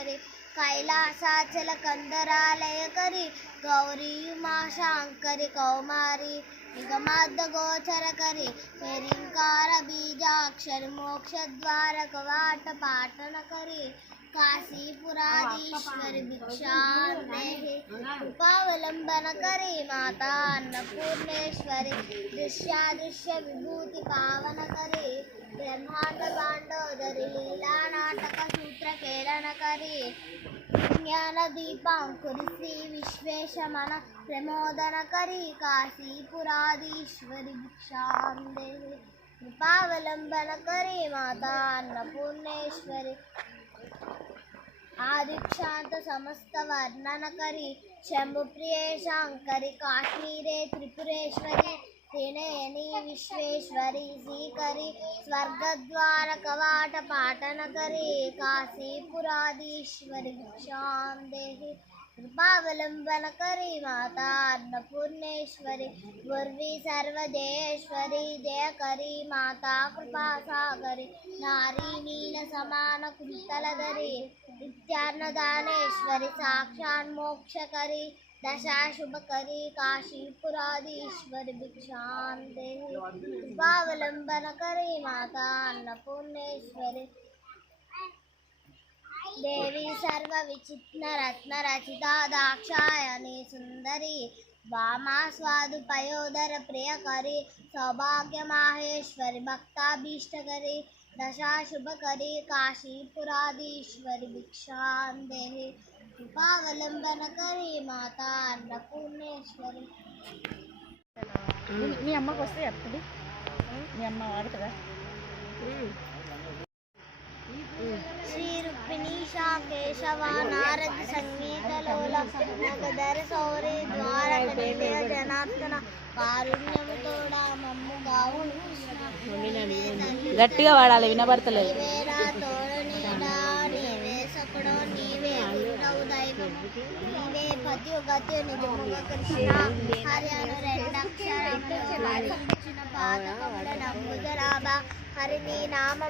पुराधीश्वरि कैलासाचल कंदरालयकरी गौरी उमा शांकरी कौमारी निगमाद्य गोचरकरी निरिंकार बीजाक्षर मोक्ष द्वार कवाट पाटन करी काशीपुराधीश्वरी भिक्षां देहि कृपावलंबन करी माता अन्नपूर्णेश्वरी दृश्यादृश्य विभूति पावन करी ब्रह्मांड बांडोदरी लीला नाटक सूत्र केलन करी ज्ञान दीपांकुरी श्री विश्वेश मन प्रमोदन करी काशीपुराधीश्वरी भिक्षां देहि कृपावलंबन करी माता अन्नपूर्णेश्वरी आदिक्षांत समस्त वर्णन करी शंभुप्रिये शांकरी काश्मीरे त्रिपुरेश्वरी त्रिनयनी विश्वेश्वरी श्रीकरी स्वर्गद्वार कवाट पाटन करी काशीपुराधीश्वरी भिक्षां देहि कृपावलंबन करी माता अन्नपूर्णेश्वरी गुर्वी सर्वजयेश्वरी जय करी माता कृपा सागरी नारी नील समान कुंतलधरी नित्यान्नदानेश्वरी साक्षात् मोक्ष करी दशा शुभ करी काशीपुराधीश्वरी भिक्षां देहि कृपावलंबन करी माता अन्नपूर्णेश्वरी देवी सर्व विचित्र रत्न रचिता दाक्षायणी सुंदरी वामा स्वादुपयोदर प्रिय करी सौभाग्य माहेश्वरी भक्ताभीष्ट करी दशा शुभ करी काशीपुराधीश्वरी भिक्षां देहि कृपावलंबन करी माता अन्नपूर्णेश्वरी మీ అమ్మకి వస్తే చెప్తుంది మీ అమ్మ వాడుతుందా श्री रुक्मिणीशा केशव नारद संगीत लोल नगधर सौरे द्वार कनिलय जनार्दन कारुण्यము తోడా మమ్ము గావును కృష్ణ గట్టిగా వాడాలి వినబడతలేదు నీవేరా తోడు నీడా నీవే సకుడో నీవే ఉండవు దైవం నీవే పతి గతి నిజముగ కృష్ణ హరి అను రెండక్షరములు ఇచ్చిన పాతకముల నమ్ముదరాబా హరి నీ నామ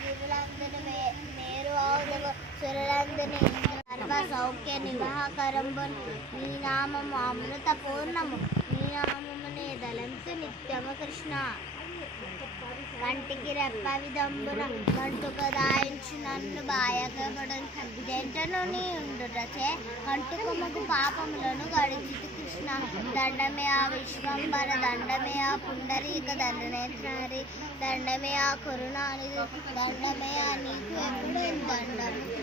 దివులందుని మేరు ఔదవు సురలందుని సర్వ సౌఖ్య నివాహకరంబున్ నీ నామము అమృత పూర్ణము నీ నామమునే దళంతు నిత్యము కృష్ణ కంటికి రెప్ప విదంబున కంటుక దాయించు నన్ను బాయకబడను జంటను నీ ఉండుటచే కంటుకముకు పాపములను గడిచితి కృష్ణ దండమే ఆ విశ్వంబర దండమే ఆ పుండరీక దండనేత్రహరి దండమే ఆ కరుణానిధి దండమే ఆ నీకు ఎప్పుడు దండము